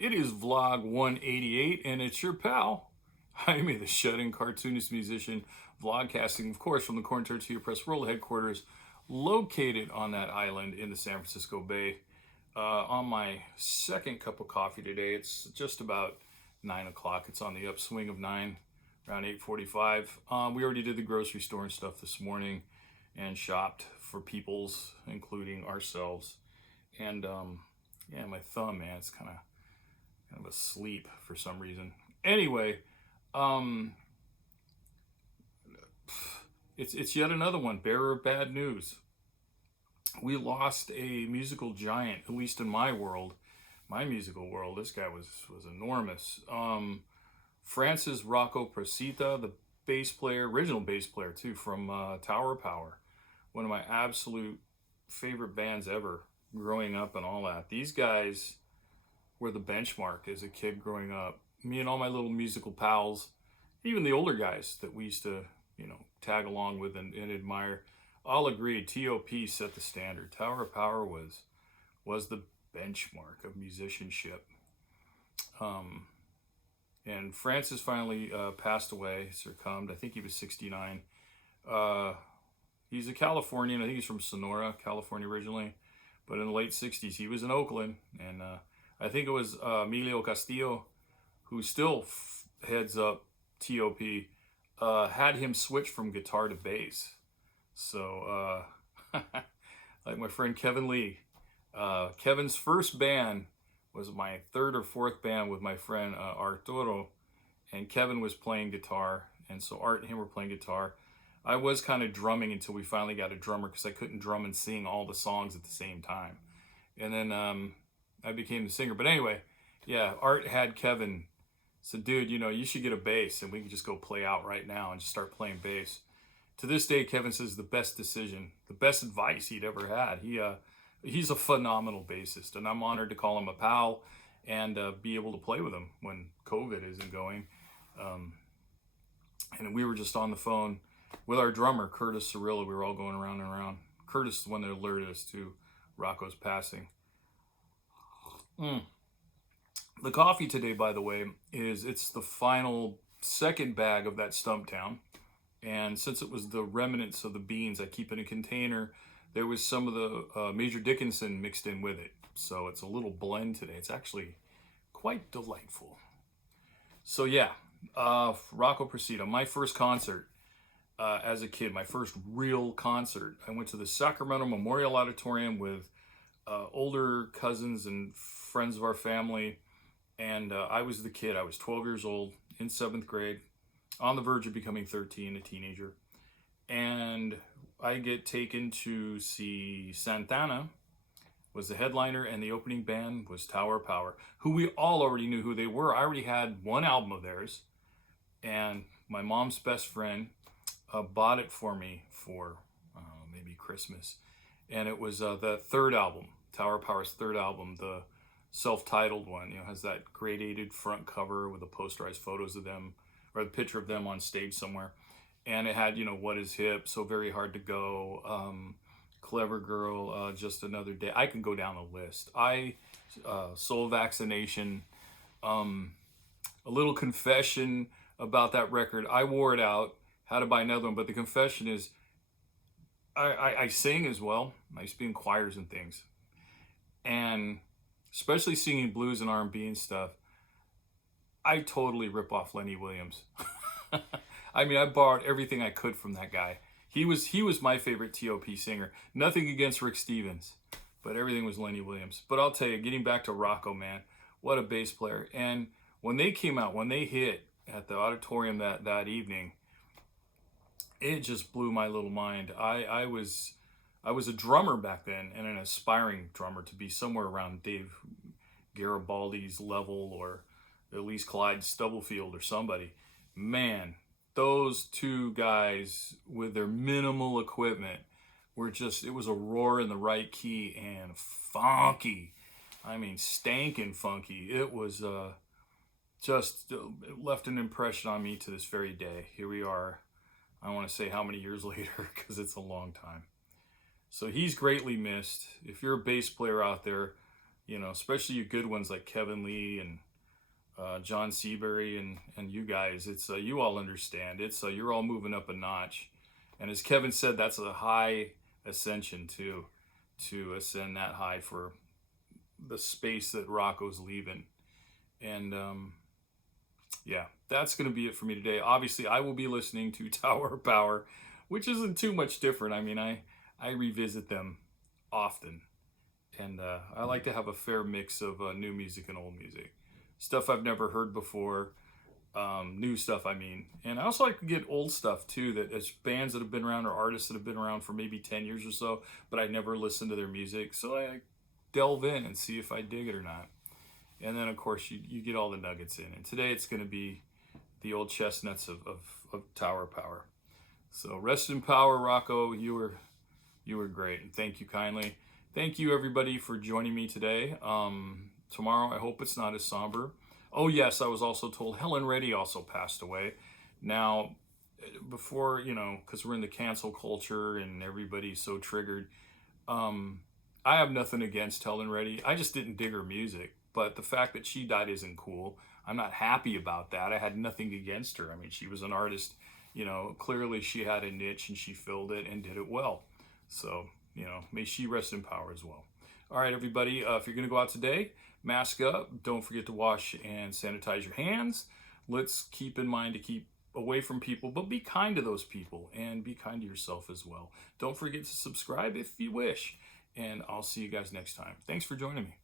It is vlog 188, and it's your pal, Jaime, the shut-in cartoonist musician, vlogcasting, of course, from the Corn Tortilla Press World headquarters, located on that island in the San Francisco Bay. On my second cup of coffee today, it's just about 9 o'clock. It's on the upswing of 9, around 8:45. We already did the grocery store and stuff this morning and shopped for peoples, including ourselves. And yeah, my thumb, man, it's kind of asleep for some reason. Anyway, it's yet another one, bearer of bad news. We lost a musical giant, at least in my world, my musical world. This guy was enormous. Francis Rocco Presita, the bass player, original bass player too, from Tower Power, one of my absolute favorite bands ever, growing up and all that. These guys were the benchmark as a kid growing up. Me and all my little musical pals, even the older guys that we used to, tag along with and admire, all agreed T.O.P. set the standard. Tower of Power was the benchmark of musicianship. And Francis finally passed away, succumbed. I think he was 69. He's a Californian. I think he's from Sonora, California originally. But in the late 60s, he was in Oakland. And I think it was Emilio Castillo, who still heads up T.O.P., had him switch from guitar to bass. So, like my friend Kevin Lee, Kevin's first band was my third or fourth band with my friend Arturo, and Kevin was playing guitar, and so Art and him were playing guitar. I was kind of drumming until we finally got a drummer because I couldn't drum and sing all the songs at the same time. And then I became the singer. But anyway, yeah, Art had Kevin said, dude, you should get a bass and we can just go play out right now and just start playing bass. To this day, Kevin says the best decision, the best advice he'd ever had. He's a phenomenal bassist, and I'm honored to call him a pal and be able to play with him when COVID isn't going. And we were just on the phone with our drummer, Curtis Cirillo. We were all going around and around. Curtis is the one that alerted us to Rocco's passing. The coffee today, by the way, it's the final second bag of that Stumptown. And since it was the remnants of the beans, I keep in a container. There was some of the Major Dickinson mixed in with it. So it's a little blend today. It's actually quite delightful. So yeah, Rocco Presita, my first concert as a kid, my first real concert. I went to the Sacramento Memorial Auditorium with older cousins and friends of our family. And I was the kid. I was 12 years old, in 7th grade, on the verge of becoming 13, a teenager. And I get taken to see Santana, was the headliner, and the opening band was Tower Power, who we all already knew who they were. I already had one album of theirs, and my mom's best friend bought it for me for maybe Christmas. And it was the third album, Tower Power's third album, the self-titled one, has that gradated front cover with the posterized photos of them, or the picture of them on stage somewhere. And it had, What Is Hip, So Very Hard to Go, Clever Girl, Just Another Day. I can go down the list. Soul Vaccination, a little confession about that record. I wore it out, had to buy another one, but the confession is I sing as well. I used to be in choirs and things. And especially singing blues and R&B and stuff, I totally rip off Lenny Williams. I mean, I borrowed everything I could from that guy. He was my favorite T.O.P. singer. Nothing against Rick Stevens, but everything was Lenny Williams. But I'll tell you, getting back to Rocco, man, what a bass player. And when they came out, when they hit at the auditorium that evening, it just blew my little mind. I was a drummer back then, and an aspiring drummer, to be somewhere around Dave Garibaldi's level, or at least Clyde Stubblefield or somebody. Man, those two guys with their minimal equipment were just, it was a roar in the right key and funky. I mean, stankin' funky. It was just it left an impression on me to this very day. Here we are. I want to say how many years later, because it's a long time. So he's greatly missed. If you're a bass player out there, you know, especially you good ones like Kevin Lee and John Seabury and you guys. It's you all understand. It's you're all moving up a notch, and as Kevin said, that's a high ascension too, to ascend that high for the space that Rocco's leaving. And yeah, that's going to be it for me today. Obviously, I will be listening to Tower of Power, which isn't too much different. I mean, I revisit them often, and I like to have a fair mix of new music and old music, stuff I've never heard before, new stuff. I mean, and I also like to get old stuff too. That as bands that have been around or artists that have been around for maybe 10 years or so, but I never listened to their music, so I delve in and see if I dig it or not. And then, of course, you get all the nuggets in. And today it's going to be the old chestnuts of Tower Power. So rest in power, Rocco. You were great. And thank you kindly. Thank you, everybody, for joining me today. Tomorrow, I hope it's not as somber. Oh, yes, I was also told Helen Reddy also passed away. Now, before, you know, because we're in the cancel culture and everybody's so triggered, I have nothing against Helen Reddy. I just didn't dig her music. But the fact that she died isn't cool. I'm not happy about that. I had nothing against her. I mean, she was an artist. You know, clearly she had a niche and she filled it and did it well. So, you know, may she rest in power as well. All right, everybody, if you're going to go out today, mask up. Don't forget to wash and sanitize your hands. Let's keep in mind to keep away from people, but be kind to those people and be kind to yourself as well. Don't forget to subscribe if you wish. And I'll see you guys next time. Thanks for joining me.